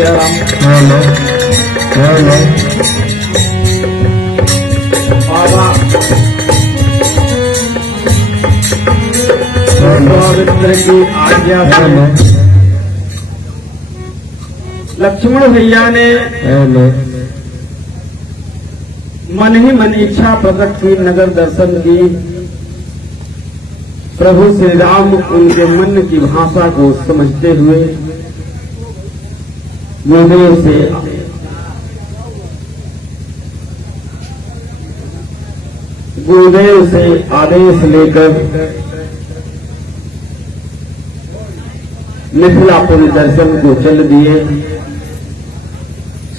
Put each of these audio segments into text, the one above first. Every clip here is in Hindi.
सियाराम। बाबा विश्वामित्र की आज्ञा से लक्ष्मण भैया ने मन ही मन इच्छा प्रकट की, नगर दर्शन की। प्रभु श्री राम उनके मन की भाषा को समझते हुए गुरुदेव से आदेश लेकर मिथिलापुरी दर्शन को चल दिए,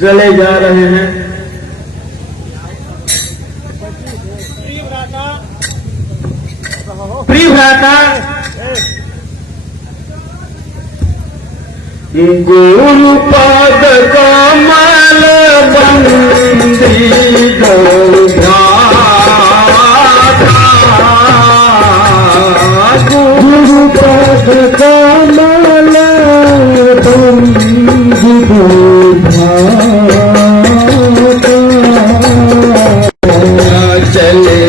चले जा रहे हैं। प्रिय भ्राता, गुरु पद कमल बंदी गो भ्राता, गुरु पद कमल बंदी गो भ्राता, चले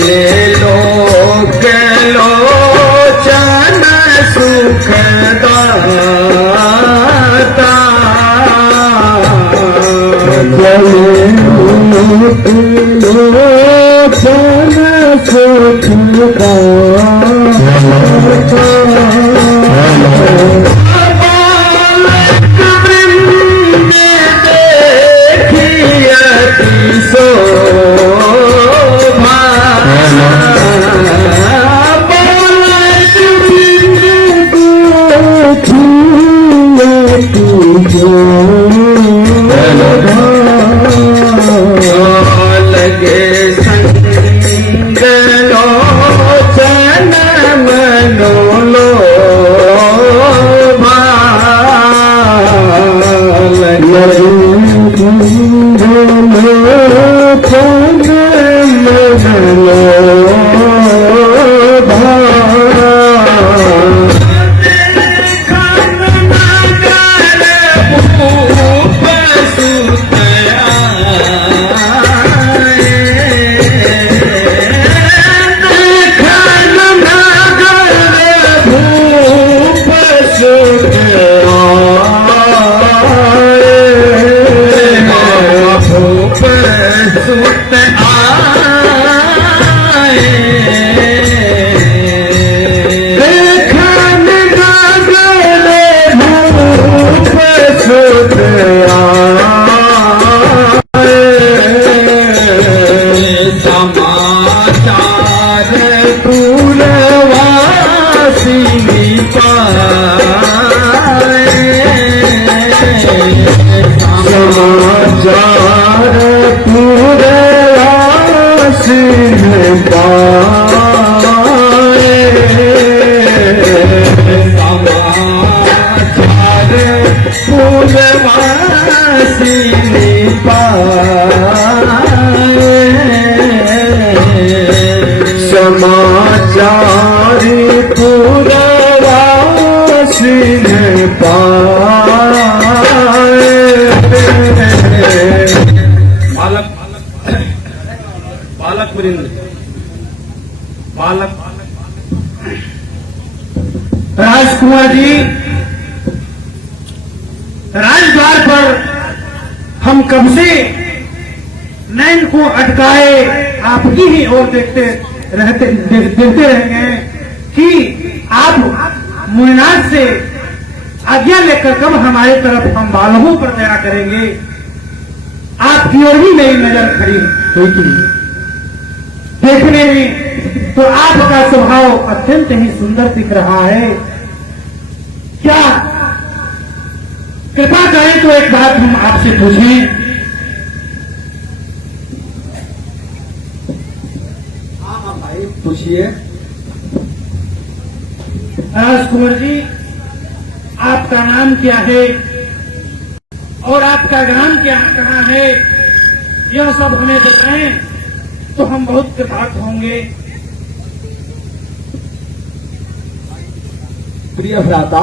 समाचारी पुरवासी ने पाए। बालक वृंद, बालक राजकुमार जी, राजद्वार पर हम कब से नैन को अटकाए आपकी ही ओर देखते रहेंगे कि आप मुनिनाथ से आज्ञा लेकर कब हमारे तरफ हम बालकों पर दया करेंगे। आपकी ओर ही मेरी नजर खड़ी हुई थी। देखने में तो आपका स्वभाव अत्यंत ही सुंदर दिख रहा है। क्या कृपा करें तो एक बात हम आपसे पूछें। हाँ भाई पूछिए। राजकुमार जी, आपका नाम क्या है और आपका ग्राम क्या कहाँ है, यह सब हमें बताएं तो हम बहुत कृतज्ञ होंगे। प्रिय भ्राता,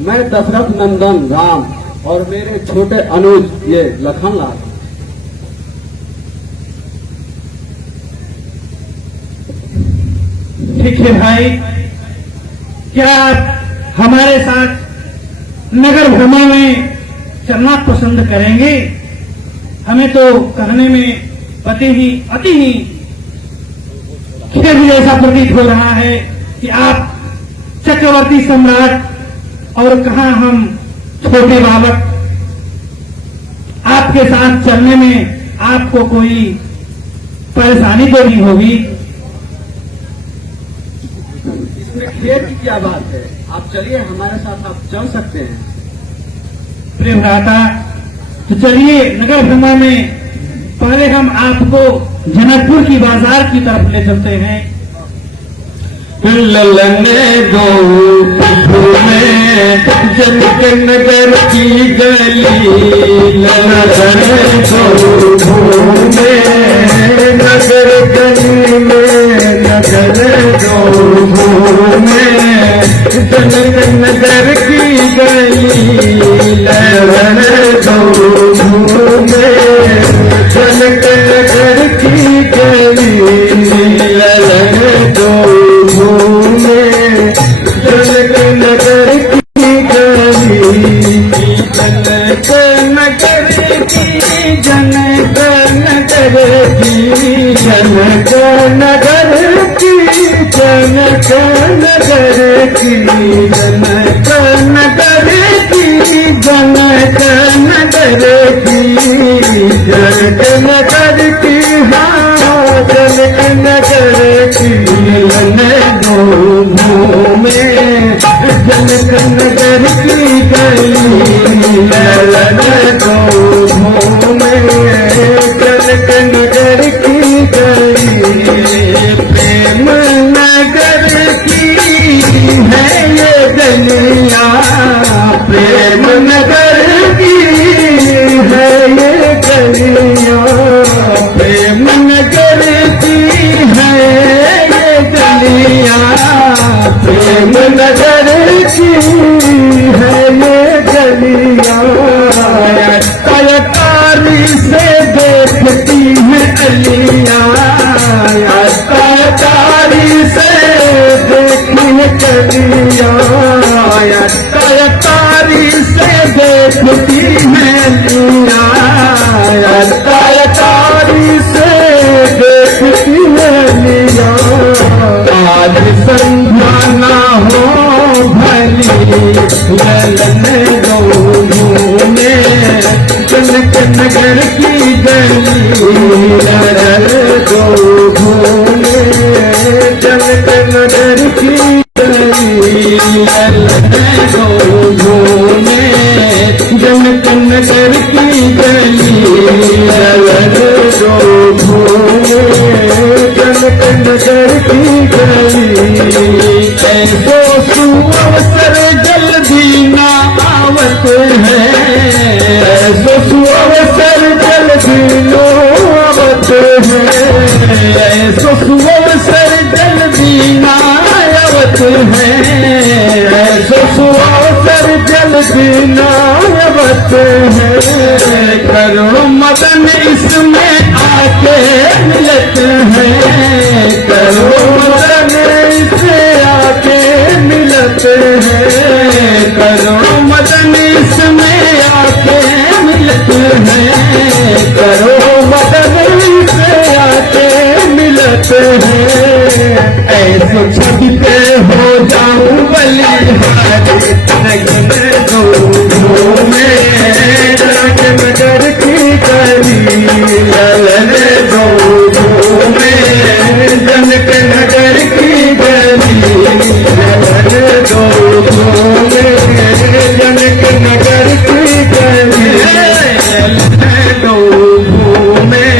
मैं दशरथ नंदन राम और मेरे छोटे अनुज ये लखनलाल। ठीक है भाई, क्या आप हमारे साथ नगर भ्रमण में चलना पसंद करेंगे? हमें तो कहने में अति ही खेद जैसा प्रतीत हो रहा है कि आप चक्रवर्ती सम्राट और कहां हम छोटे बालक। आपके साथ चलने में आपको कोई परेशानी तो नहीं होगी? इसमें खेद की क्या बात है? आप चलिए हमारे साथ, आप चल सकते हैं। प्रिय भ्राता, तो चलिए नगर भ्रमण में पहले हम आपको जनकपुर की बाजार की तरफ ले चलते हैं। ललने दो में जनक नगर की गली, ललने दो में नगर गली में, नगर दो में जनक नगर की गली, ललने दो में जनक नगर की गली, ललने दो जनक नगर की गली, जनक नगर की, जनक नगर की, जनक नगर की, जनक नगर की, जनक नगर की, जनक नगर की, जनक नगर की, हाँ जनक नगर की, ललने दो में जनक नगर की गली, ललने दो में जनक नगर की गली। प्रेम नगर की है ये गलियां, प्रेम नगर की है ये गलियां, प्रेम नगर की है ये गलियां, प्रेम नगर की है ये गलियां। तारी से देखती है अलियां, तारी से देखती है गलियां, तारी से देखती है अलियां, तारी से देखती है अलियां। आज संध्या ना हो भली, ललने दो में जनक नगर की गली, ललने दो में जनक नगर की गली, ललने दो में जनक नगर की गली, ललने दो में जनक नगर की गली। ऐसो सुअवसर जल्दी ना आवत है, ऐसो सुअवसर जल्दी नो आवत है, ऐसो सुअवसर जल्दी ना आवत है, ऐसो सुअवसर जल्दी ना आवत है। करो मदन इसमें आके मिलत है, करो मदन इसे आके मिलत है, करो मदन इसमें आके मिलत है, करो मदन इसे आके मिलत है। ऐसे छवि पे हो जाऊं बलिहारी, नगर दो में जनक नगर की गली, ललने दो में जनक नगर की गली, ललने दो में जनक नगर की गली, ललने दो में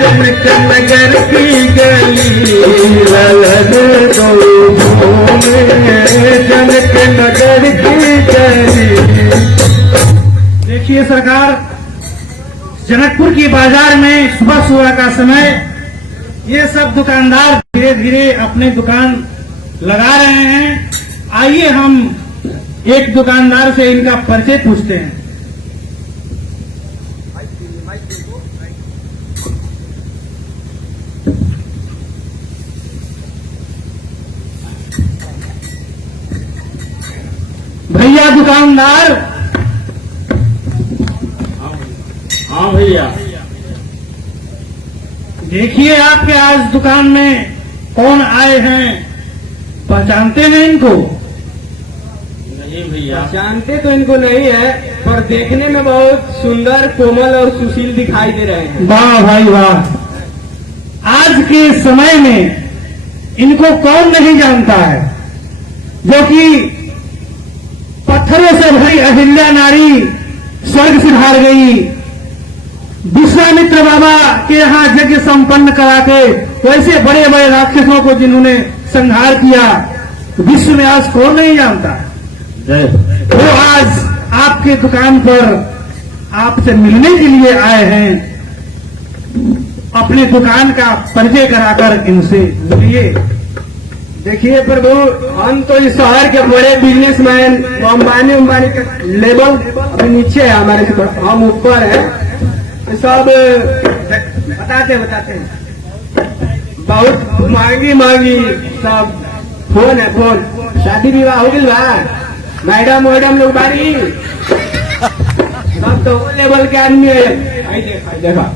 जनक नगर की गली, ललने दो में जनक नगर की गली। देखिए सरकार, जनकपुर की बाजार में सुबह सुबह का समय ये सब दुकानदार धीरे धीरे अपने दुकान लगा रहे हैं। आइए हम एक दुकानदार से इनका परिचय पूछते हैं। भैया दुकानदार। हाँ भैया। देखिए आपके आज दुकान में कौन आए हैं, पहचानते हैं इनको? नहीं भैया। जानते तो इनको नहीं है, पर देखने में बहुत सुंदर, कोमल और सुशील दिखाई दे रहे हैं। वाह भाई वाह, आज के समय में इनको कौन नहीं जानता है, जो कि पत्थरों से भरी अहिल्या नारी स्वर्ग सिधार गई, विश्वामित्र बाबा के यहाँ यज्ञ संपन्न करा के वैसे बड़े बड़े राक्षसों को जिन्होंने संहार किया, विश्व में आज कौन नहीं जानता है। वो आज आपके दुकान पर आपसे मिलने के लिए आए हैं। अपने दुकान का परिचय कराकर इनसे मिलिए। देखिए प्रभु, हम तो इस शहर के बड़े बिजनेसमैन, अंबानी का लेवल अभी नीचे है हमारे से, हम ऊपर है। सब बताते हैं बहुत महंगी सब फोन है, फोन। शादी विवाह हो गई बा, मैडम लोग बारी सब तो वो लेवल के आदमी है। आई देखा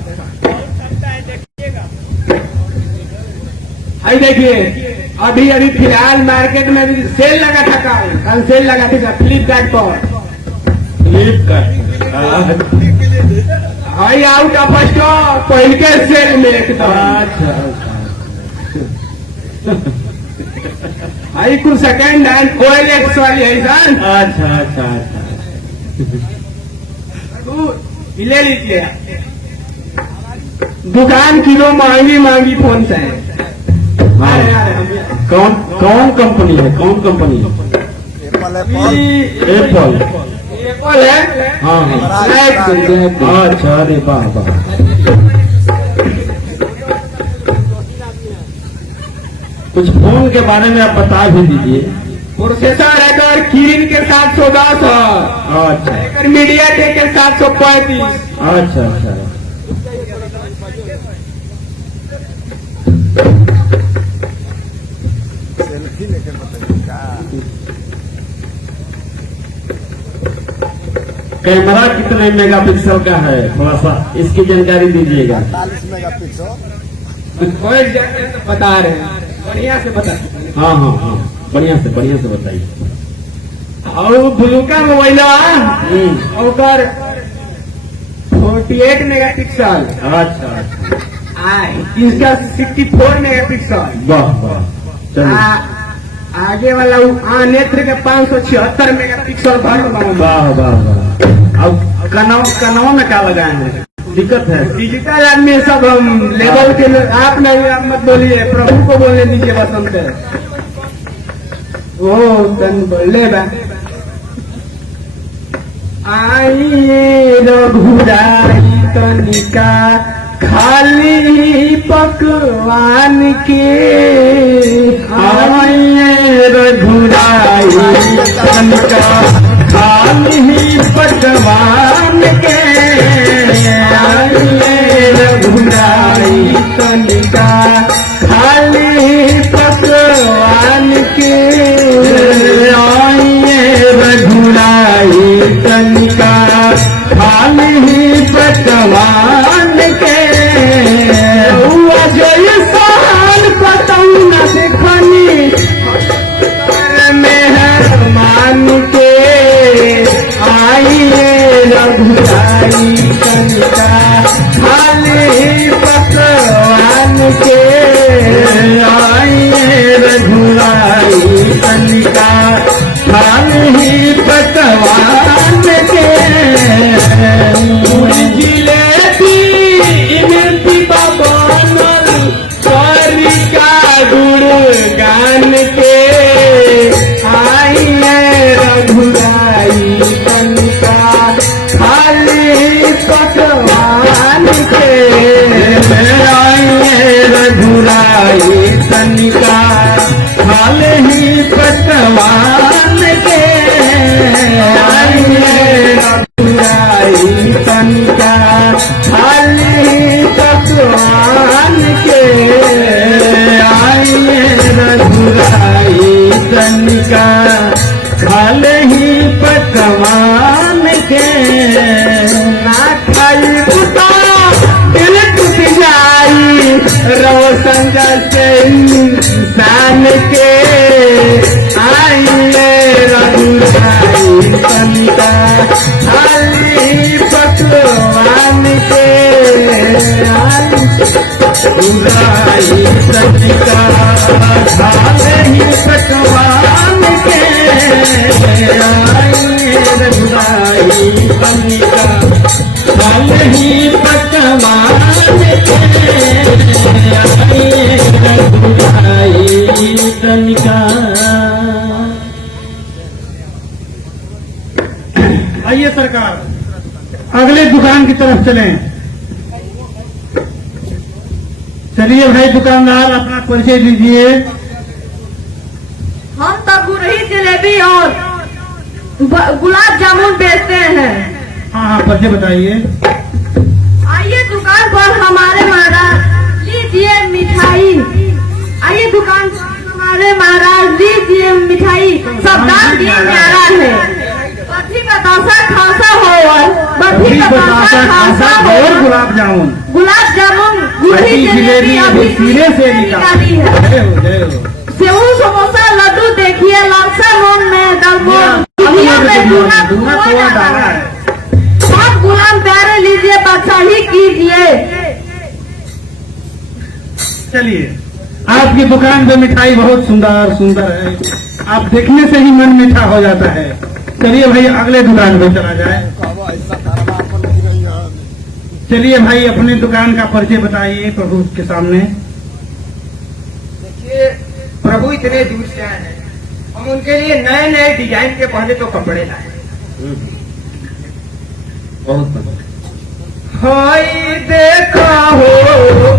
आई देखिए, अभी फिलहाल मार्केट में भी सेल लगा था, कल सेल लगा था फ्लिपकार्ट पर। आई आउट ऑफ स्टॉक पहल के सेल में एकदम। आई कुछ सेकेंड हैंड OLX वाली है सर। अच्छा। ले लीजिए, दुकान किलो महंगी फोन से है। कौन कंपनी है? कौन कंपनी? एप्पल है। हाँ। अच्छा, अरे वाह। कुछ फोन के बारे में आप बता भी दीजिए। प्रोसेसर है तो किरिन के 710 है। अच्छा। मीडिया टेक के 735। अच्छा। कैमरा कितने मेगापिक्सल का है, थोड़ा सा इसकी जानकारी दीजिएगा। 40 मेगापिक्सल। कोई जगह तो बता रहे हैं, बढ़िया से बता। हाँ, बढ़िया से बताइए। और ब्लू का मोबाइल और 48 मेगापिक्सल। अच्छा। इसका 64 मेगापिक्सल। वाह। चलिए। आगे वाला नेत्र के 576 मेगापिक्सल भर। वाह। अब कनवा में क्या लगाए हैं? दिक्कत है। डिजिटल आदमी सब हम लेवल के आप नहीं, आप मत बोलिए, प्रभु को बोलने दीजिए बस हमसे। ओ तन बोले बा आइए रघुराई तनिका खाली पकवान के। आइए रघुराई तनिका खाली पकवान के। आइए रघुराई तनिका खाली पकवान के। आइए रघुराई तनिका खाली पकवान के। जय साल पतंग देखनी मेहमान के। आइए रघुराई तनिका खाली पकवान के। आइए रघुराई तनिका खाली पकवान के। जिलेबी इमरती बनल सरी का गुणगान के। आइए रघुराई तनिका खाली पकवान के। आइए रघुराई तनिका खाली पकवान के। आइए रघुराई तनिका खाली पकवान के। आइए रघुराई तनिका खाली दुकान की तरफ चलें। चलिए भाई दुकानदार, अपना परिचय दीजिए। हम तबूरही जलेबी और गुलाब जामुन बेचते हैं। हाँ हाँ, परिचय बताइए। आइए दुकान पर हमारे महाराज, लीजिए मिठाई। आइए दुकान पर हमारे महाराज, लीजिए मिठाई। सब दाम भी न्यारा है। बर्फी बतासा खासा हो, बर्फी बतासा खासा हो, गुलाब जामुन, गुलाब जामुन, बड़ी गुड़ी जिलेबी अभी सिरे से निकाली है। जय हो जय हो। सेव समोसा लड्डू देखिए, लालसा मोन में दलमोन, दुनिया में दूना खोआ डाला है। आप गुलाम प्यारे लीजिए, बादशाही कीजिए। चलिए, आपकी दुकान पे मिठाई बहुत सुंदर सुंदर है, आप देखने से ही मन मीठा हो जाता है। चलिए भाई अगले दुकान पे चला जाए। ऐसा धारणा आप पर लगी रही है। चलिए भाई अपनी दुकान का परिचय बताइए प्रभु के सामने। देखिए प्रभु इतने दूर से आए हैं, हम उनके लिए नए नए डिजाइन के पहले तो कपड़े लाए। हाय देखा हो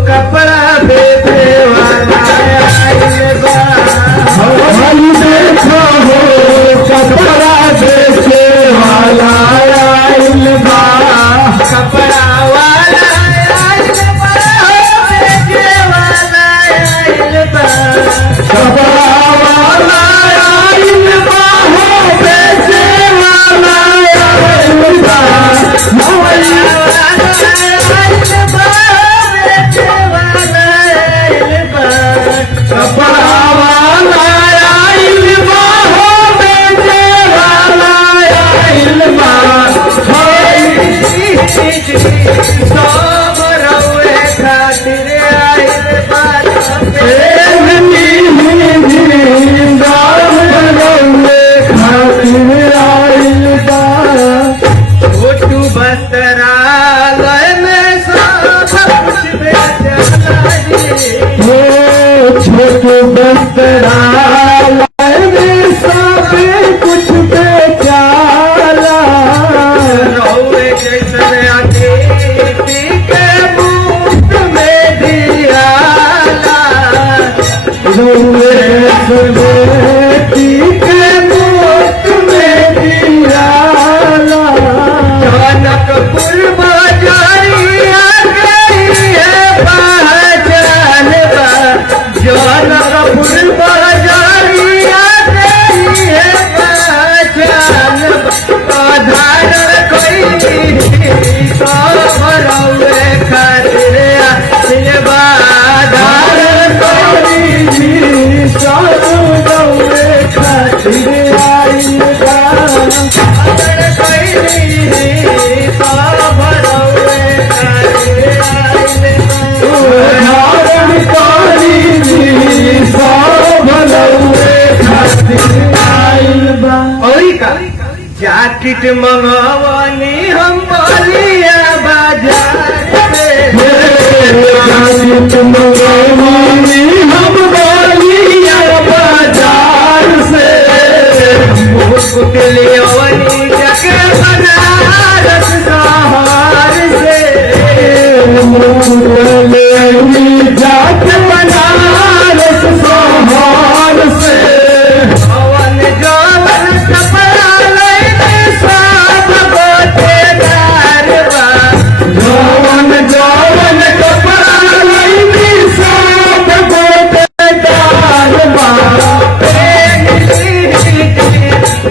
कपड़ा बेचे वाला आइल बा। हाय देखा हो कपड़ा बेचे वाला आइल बा। कपड़ा वाला आइल बा, बेचे वाला आइल बा। कपड़ा वाला आइल बा, हो बेचे वाला आइल बा। कपड़ा वाला आइल बा, हो बेचे वाला आइल बा। सब रउए खातिर आइल बा। खातिर आइल बा। छोटू वस्त्रालय में सब कुछ बेचला जी। छोटू वस्त्रालय में सब कुछ बेचाला। रउए जैसन अतिथि के मुफ्त में दियाला। रउए जैसन अतिथि के मुफ्त में दियाला। जनकपुर बाजारिया गई है पहचान बा। जनकपुर बाजारिया गई है पहचान बा। आधार कोई सब रउए खातिर आइल बा। आधार कोई सब रउए खातिर आइल बा। जाकिट मंगवानी हम बलिया बाजार से। जाकिट मंगवानी हम बलिया बाजार से। मुकुट लियोनी जके बनारस शहर से। मुकुट लियोनी जके बनारस शहर से। जवन जवन कपड़ा लैनी सब गोटेदार बा। जवन जवन कपड़ा लैनी सब गोटेदार बा।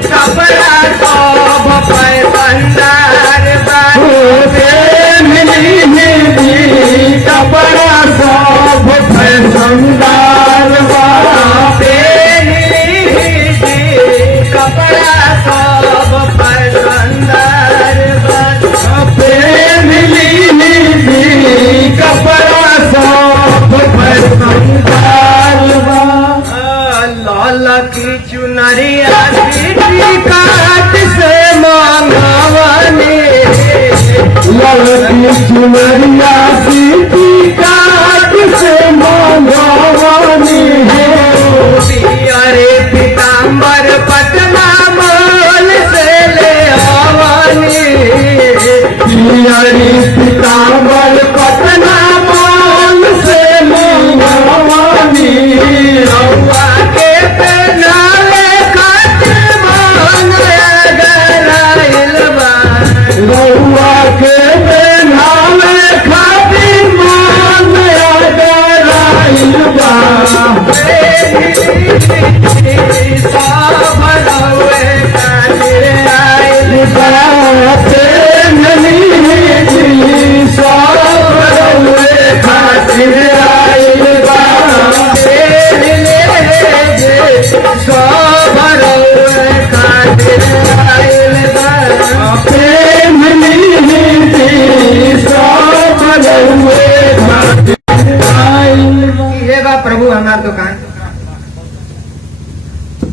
कपड़ा सब पैसंदार बा। कपड़ा सब पैसंदार बा। कपड़ा सब पैसंदार बा। कपड़ा सब पैसंदार बा। लाल की चुनरिया सीटी काट से मांगवानी। लाल की चुनरिया सीटी काट से मांगवानी है। अरे पीताम्बर पटना मोल से ले आवानी।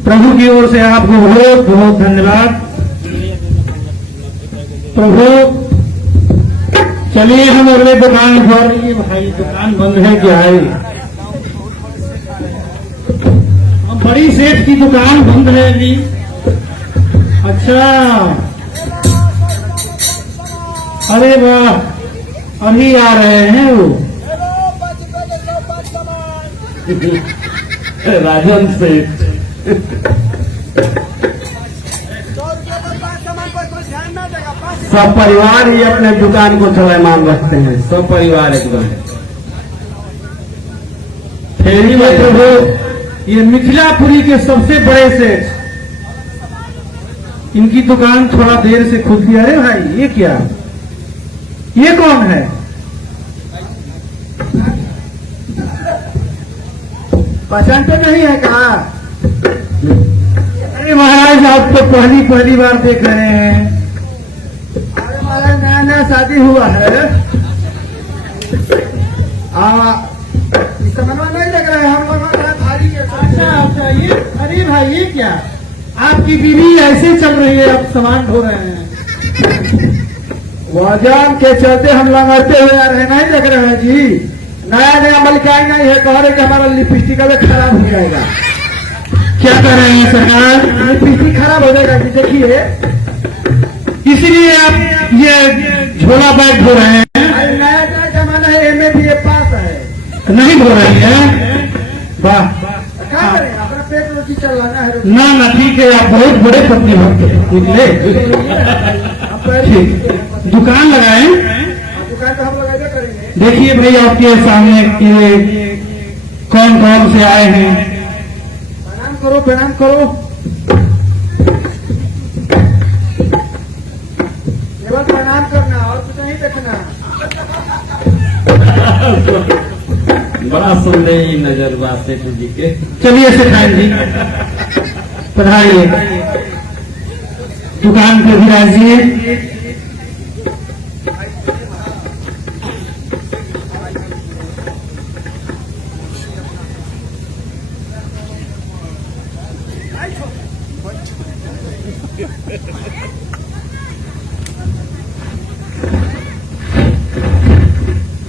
प्रभु की ओर से आपको बहुत बहुत धन्यवाद। प्रभु चलिए हम अगले दुकान पर। ये भाई दुकान बंद है क्या है? अब बड़ी सेठ की दुकान बंद है जी। अच्छा, अरे वाह, अभी आ रहे हैं वो राजन सेठ। सब परिवार ही अपने दुकान को चलामान रखते हैं, सब परिवार एकदम। फेरी में प्रभु, ये मिथिलापुरी के सबसे बड़े सेठ, इनकी दुकान थोड़ा देर से खुलती है। अरे भाई ये क्या, ये कौन है? पहचान तो नहीं है कहा? अरे महाराज आप तो पहली बार देख रहे हैं। अरे महाराज नया नया शादी हुआ है। इस समय नहीं लग रहा है, हम लोग भारी है। अच्छा, ये अरे भाई ये क्या, आपकी बीवी ऐसे चल रही है, आप सामान ढो रहे हैं। वजन के चलते हम लंगड़ते हुए आ रहे, नहीं लग रहा है जी। नया नया मलिकाई नहीं है, कह रहे कि हमारा लिपस्टिक अभी खराब हो जाएगा। क्या कर रहे हैं सरकार? लिपस्टिक खराब हो जाएगा जी, देखिए। इसीलिए आप ये झोला बैग धो रहे हैं? अरे नया नया जमाना है, MA पास है। नहीं धो रहे हैं? वाह, क्या करें, अपना पेट रोटी चलाना है। ना ठीक है, आप बहुत बड़े पत्नी होते निकले। ठीक, दुकान लगाए। दुकान तो हम लगाए करेंगे। देखिए भाई आपके सामने ये कौन कौन से आए हैं। प्रणाम करो, प्रणाम करो। केवल प्रणाम करना और कुछ नहीं देखना। बड़ा सुंदर नजर बा सेठ जी के। चलिए सेठान जी पधारिए, दुकान पे भी राजिए।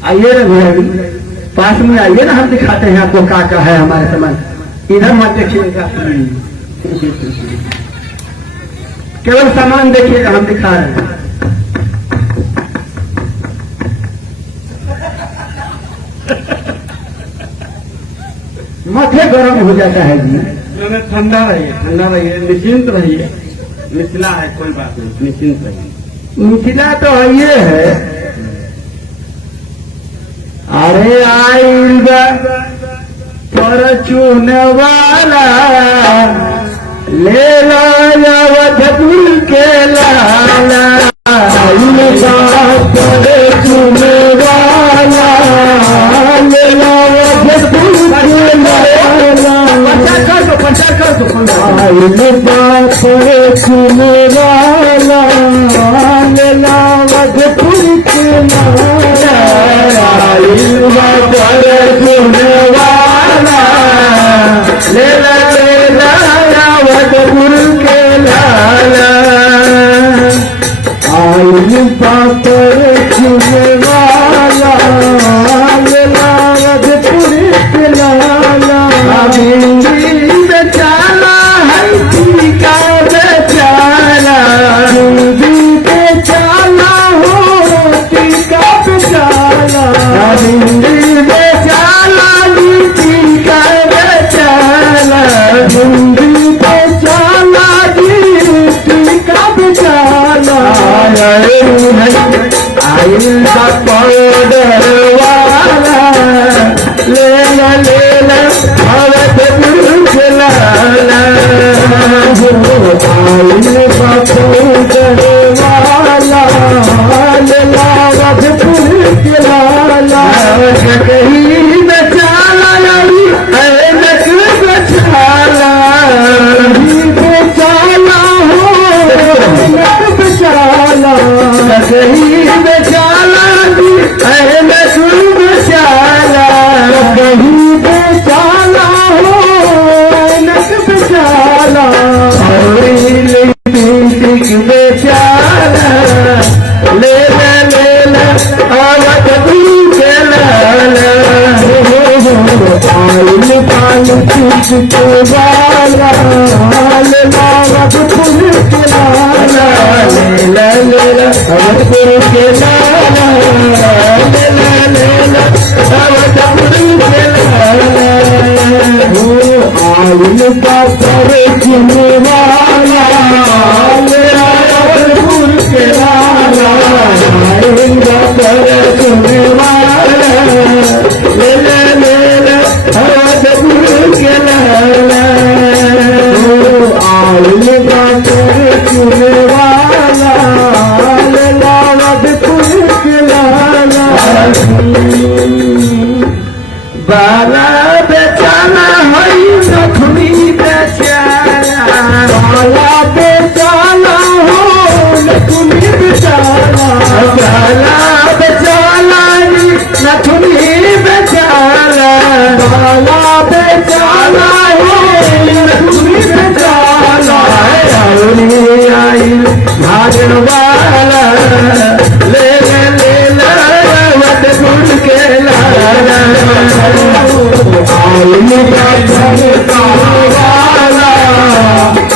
आइए ना भैया, पास में आइए ना, हम दिखाते हैं आपको क्या है हमारे सामान। इधर मत देखिएगा, केवल सामान देखिएगा, हम दिखा रहे हैं। माथे गर्म हो जाता है जी। ठंडा रहिए, निश्चिंत रहिए। मिथिला है, कोई बात नहीं, निश्चिंत रहिए। मिथिला तो ये है। अरे आइल फॉर्चून वाला, ले लावधपुर के लाला। फॉर्चून वाला, ले लावधपुर के लाला। प्रचार कर दो। आइल फॉर्चून वाला, ले लावधपुर के लाला। वधपुर के लाला, आइल पापर वाला, वधपुर के लाला। भिंडी बेचाला है, टीका बेचाला, भिंडी बेचाला हो, टीका बेचाला। भिंडी बेचाला, टीका बेचाला, भिंडी बेचाला। बेचारा बेचारा ले ले आवत गुरु के लाला आइल पानी तुझको वाला ले आवत गुरु के लाला ले आवत गुरु के लाला ले आवत गुरु के लाला आइल का करे जीने वाला ले आवत गुरु के लाला आइल का करे जीने वाला ले आवत गुरु के लाला आइल का करे जीने वाला ले आवत गुरु के लाला बाला बेचाना हई नखनी बेचारा बाला बेचाना हो नखनी बेचारा बाला बेचाना नखनी बेचारा बाला बेचाना हो नखनी बेचारा आई भागन वाला ले वट गुड़ के लाला आइल का वाला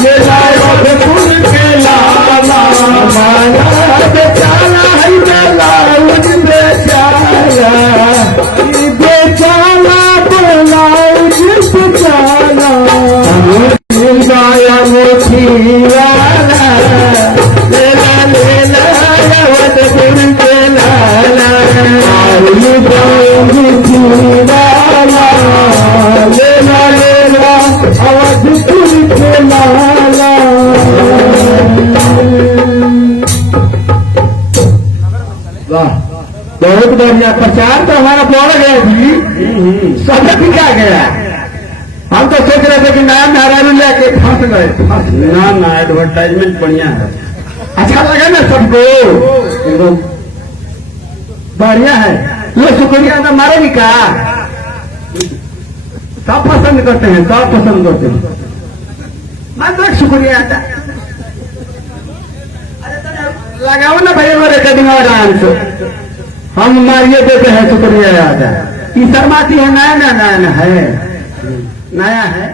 ये वट गुड़ के लाला माया बेचारा है ब्लाउज बेचारा बेचारा ब्लाउज बेचारा गाया मोती वाला लेला वट गुड़ के लाला आइल मोती वाला लेला अवध गुड़ के लाला वाह बहुत बढ़िया प्रचार तो हमारा बढ़ गया जी सब बिका गया हम तो सोच रहे थे कि नया नारायण लेके फंस गए ना एडवर्टाइजमेंट बढ़िया है। अच्छा लगा ना सबको एकदम बढ़िया है ये शुक्रिया तो मारे भी का सब पसंद करते हैं सब पसंद करते हैं मतलब शुक्रिया आता लगाओ ना भाई हमारे रिकॉर्डिंग और डांस हम मारिए देते हैं शुक्रिया आता है ये शर्माती है नया है नया है